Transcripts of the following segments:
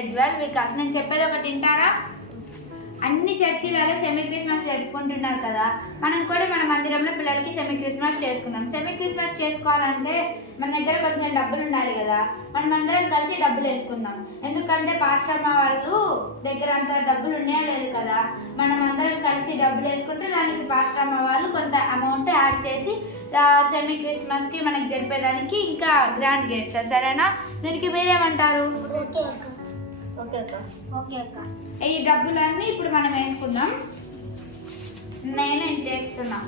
ప్రజ్వల్ వికాస్. నేను చెప్పేది ఒకటి వింటారా? అన్ని చర్చిలలో సెమీ క్రిస్మస్ జరుపుకుంటున్నారు కదా, మనం కూడా మన మందిరంలో పిల్లలకి సెమీ క్రిస్మస్ చేసుకుందాం. సెమీ క్రిస్మస్ చేసుకోవాలంటే మన దగ్గర కొంచెం డబ్బులు ఉండాలి కదా, మనం అందరం కలిసి డబ్బులు వేసుకుందాం. ఎందుకంటే పాస్టర్ అమ్మ వాళ్ళు దగ్గర అంత డబ్బులు ఉన్నాయో లేదు కదా, మనం అందరం కలిసి డబ్బులు వేసుకుంటే దానికి పాస్టర్ అమ్మ వాళ్ళు కొంత అమౌంట్ యాడ్ చేసి సెమీ క్రిస్మస్కి మనకి జరిపేదానికి ఇంకా గ్రాండ్గా ఇస్తారు. సరేనా? దీనికి మీరేమంటారు? ఓకే అక్క. ఈ డబ్బులన్నీ ఇప్పుడు మనం వేసుకుందాం. నేను ఇంత వేస్తున్నా.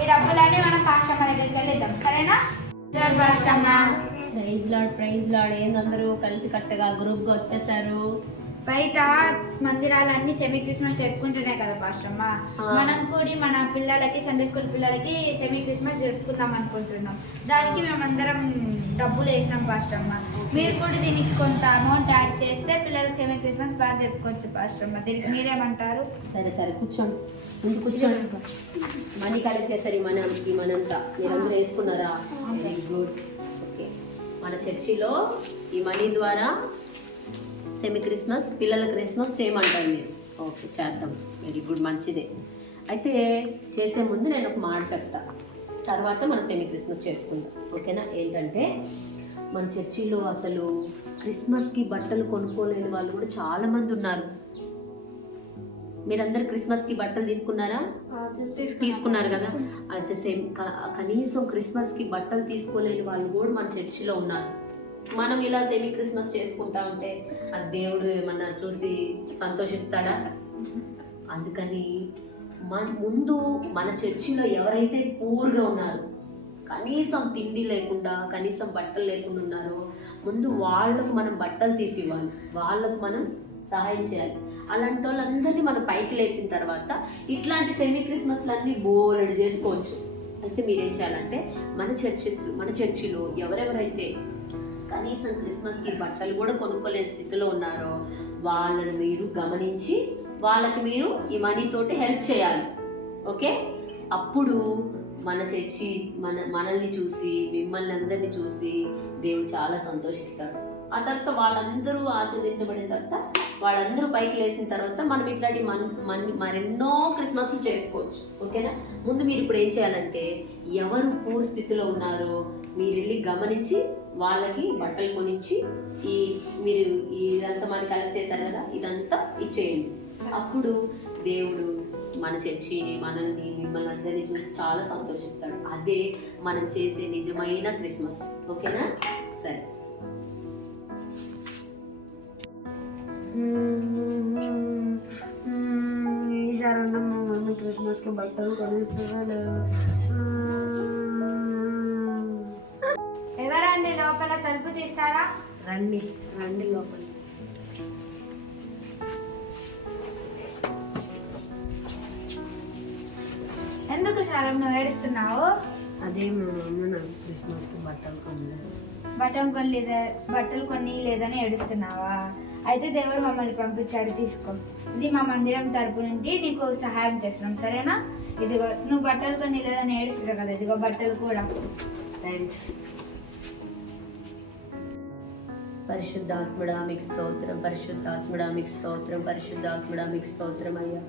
ఈ డబ్బులన్నీ మనం పాస్టమ్మ దగ్గరికి వెళ్ళిద్దాం. సరేనా? పాస్టమ్మ ప్రైజ్ లాడ్ ఏందందరూ కలిసి కట్టగా గ్రూప్గా వచ్చేసారు. బయట మందిరాలన్నీ సెమీ క్రిస్మస్ జరుపుకుంటున్నాయి కదా పాస్టమ్మ, మనం కూడా మన పిల్లలకి సండే స్కూల్ పిల్లలకి సెమీ క్రిస్మస్ జరుపుకుందాం అనుకుంటున్నాం. దానికి మేమందరం డబ్బులు వేసినాం పాస్టమ్మ. మీరు కూడా దీనికి కొంత అమౌంట్ యాడ్ చేస్తే పిల్లలకి సెమీ క్రిస్మస్ బాగా జరుపుకోవచ్చు పాస్టమ్మ. దీనికి మీరేమంటారు? సరే కూర్చోండి, ముందు కూర్చోండి. మనీ కలెక్ట్ చేశారు ఈ మనంతా మీరందరూ వేసుకున్నారా? Very good. ఓకే, మన చర్చిలో ఈ మనీ ద్వారా సెమీ క్రిస్మస్ పిల్లల క్రిస్మస్ చేయమంటారు మీరు. ఓకే, చేద్దాం. వెరీ గుడ్, మంచిదే. అయితే చేసే ముందు నేను ఒక మాట చెప్తా, తర్వాత మనం సెమీ క్రిస్మస్ చేసుకుందాం. ఓకేనా? ఏంటంటే మన చర్చిలో అసలు క్రిస్మస్కి బట్టలు కొనుక్కోలేని వాళ్ళు కూడా చాలామంది ఉన్నారు. మీరందరూ క్రిస్మస్కి బట్టలు తీసుకున్నారు కదా. అయితే కనీసం క్రిస్మస్కి బట్టలు తీసుకోలేని వాళ్ళు కూడా మన చర్చిలో ఉన్నారు. మనం ఇలా సెమీ క్రిస్మస్ చేసుకుంటా ఉంటే ఆ దేవుడు ఏమన్నా చూసి సంతోషిస్తాడా? అందుకని ముందు మన చర్చిలో ఎవరైతే పూర్గా ఉన్నారో, కనీసం తిండి లేకుండా, కనీసం బట్టలు లేకుండా ఉన్నారో, ముందు వాళ్ళకు మనం బట్టలు తీసి ఇవ్వాలి, వాళ్ళకు మనం సహాయం చేయాలి. అలాంటి వాళ్ళందరినీ మనం పైకి లేపిన తర్వాత ఇట్లాంటి సెమీ క్రిస్మస్లన్నీ బోలెడు చేసుకోవచ్చు. అయితే మీరేం చేయాలంటే మన చర్చిలో ఎవరెవరైతే కనీసం క్రిస్మస్కి బట్టలు కూడా కొనుక్కోలేని స్థితిలో ఉన్నారో వాళ్ళని మీరు గమనించి వాళ్ళకి మీరు ఈ మనీతోటి హెల్ప్ చేయాలి. ఓకే? అప్పుడు మన చర్చి మనల్ని చూసి, మిమ్మల్ని అందరినీ చూసి దేవుడు చాలా సంతోషిస్తాడు. ఆ తర్వాత వాళ్ళందరూ ఆస్వాదించబడిన తర్వాత, వాళ్ళందరూ పైకి లేసిన తర్వాత మనం ఇట్లాంటి మరెన్నో క్రిస్మస్లు చేసుకోవచ్చు. ఓకేనా? ముందు మీరు ఇప్పుడు ఏం చేయాలంటే, ఎవరు పూర్ స్థితిలో ఉన్నారో మీరు వెళ్ళి గమనించి వాళ్ళకి బట్టలు కొనిచ్చి మీరు ఇదంతా మనం కలెక్ట్ చేశారు కదా, ఇదంతా ఇచ్చేయండి. అప్పుడు దేవుడు మన చర్చిని, మనల్ని, మిమ్మల్ని అందరినీ చూసి చాలా సంతోషిస్తాడు. అదే మనం చేసే నిజమైన క్రిస్మస్. ఓకేనా? సరే. ఈసారి మా మమ్మీ క్రిస్మస్కి బట్టలు కొనిస్తుందా లేదా? ఎవరండి లోపల? తలుపు తీస్తారా? రండి లోపల. ఎందుకు శాలం నువ్వు ఏడుస్తున్నావు? అదే మా మమ్మీ నాకు క్రిస్మస్కి బట్టలు కొనలేదు. బట్టలు కొన్ని లేదని ఏడుస్తున్నావా? అయితే దేవుడు మమ్మల్ని పంపించాడు, తీసుకో. ఇది మా మందిరం తరపు నుంచి నీకు సహాయం చేస్తున్నాం. సరేనా? ఇదిగో, నువ్వు బట్టలు కొన్ని లేదని ఏడుస్తున్నావు కదా, ఇదిగో బట్టలు కూడా. థ్యాంక్స్. పరిశుద్ధాత్ముడా మీకు స్తోత్రం, పరిశుద్ధాత్ముడా మీకు స్తోత్రం, పరిశుద్ధాత్ముడా మీకు స్తోత్రం అయ్యా.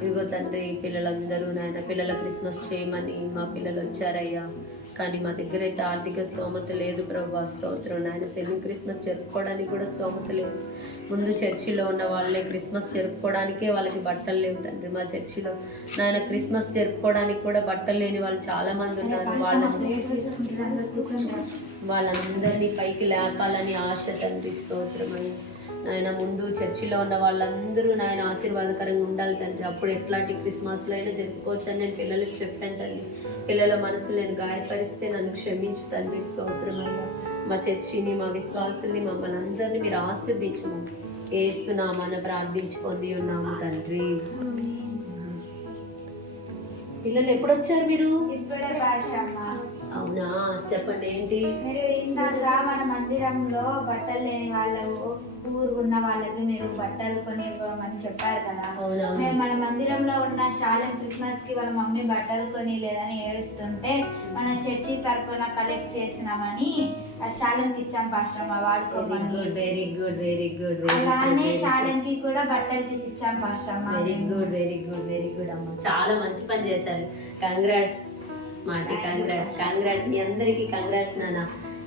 ఇదిగో తండ్రి, పిల్లలందరూ నాయన పిల్లల క్రిస్మస్ చేయమని మా పిల్లలు వచ్చారయ్యా. కానీ మా దగ్గర అయితే ఆర్థిక స్తోమత లేదు ప్రభు. స్తోత్రం నాయన. సెమీ క్రిస్మస్ జరుపుకోవడానికి కూడా స్తోమత లేదు. ముందు చర్చిలో ఉన్న వాళ్ళే క్రిస్మస్ జరుపుకోవడానికే వాళ్ళకి బట్టలు లేవు తండ్రి. మా చర్చిలో నాయన క్రిస్మస్ జరుపుకోవడానికి కూడా బట్టలు లేని వాళ్ళు చాలామంది ఉన్నారు. వాళ్ళందరినీ పైకి లేపాలని ఆశ తండ్రి. స్తోత్రమని నాయన. ముందు చర్చిలో ఉన్న వాళ్ళందరూ నాయన ఆశీర్వాదకరంగా ఉండాలి తండ్రి. అప్పుడు ఎట్లాంటి క్రిస్మస్లో అయినా జరుపుకోవచ్చు అని నేను పిల్లలకు చెప్పాను తండ్రి. పిల్లల మనసు నేను గాయపరిస్తే నన్ను క్షమించు తండ్రి. స్తోత్రమయ్యా. మా చర్చిని, మా విశ్వాసుల్ని, మమ్మల్ని అందరినీ మీరు ఆశీర్వదించమని యేసునామాన ప్రార్థించుకొని ఉన్నాము తండ్రి. పిల్లలు ఎప్పుడు వచ్చారు మీరు? ఇప్పుడే భాష. అవునా? చెప్పండి ఏంటి? మీరు ఇందాక మన మందిరంలో బట్టలు లేని వాళ్ళకు ఊరు ఉన్న వాళ్ళకి మీరు బట్టలు కొనివ్వమని చెప్పారు కదా. అవునవును. మేము మన మందిరంలో ఉన్న శాలం క్రిస్మస్ కి వాళ్ళ మమ్మీ బట్టలు కొని లేదని ఏడుస్తుంటే మన చర్చి తరఫున కలెక్ట్ చేసినామని ఆ శాలంకి ఇచ్చాం పాస్టర్ మా వెరీ వాడుకోమని. Good very good very good అలానే శాలంకి కూడా బట్టలు తీసి ఇచ్చాం పాస్టర్ మా. Very good very good very good అమ్మ, చాలా మంచి పని చేశారు. కంగ్రాట్స్ స్మార్టీ, కంగ్రాట్స్ మీ అందరికీ కంగ్రాట్స్ నాన్న.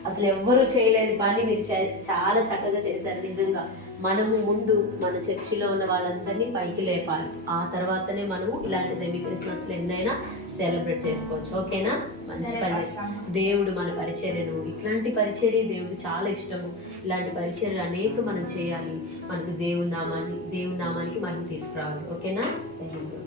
అసలు ఎవ్వరూ చేయలేని పని మీరు చాలా చక్కగా చేశారు. నిజంగా మనము ముందు మన చర్చిలో ఉన్న వాళ్ళందరినీ పైకి లేపాలి, ఆ తర్వాతనే మనము ఇలాంటి సెమీ క్రిస్మస్లు ఎన్నైనా సెలబ్రేట్ చేసుకోవచ్చు. ఓకేనా? మంచి పని చేస్తాం. దేవుడు మన పరిచర్యను, ఇట్లాంటి పరిచర్య దేవుడు చాలా ఇష్టము. ఇలాంటి పరిచర్యలు అనేక మనం చేయాలి. మనకు దేవుని నామానికి మహిమ తీసుకురావాలి. ఓకేనా? Thank you.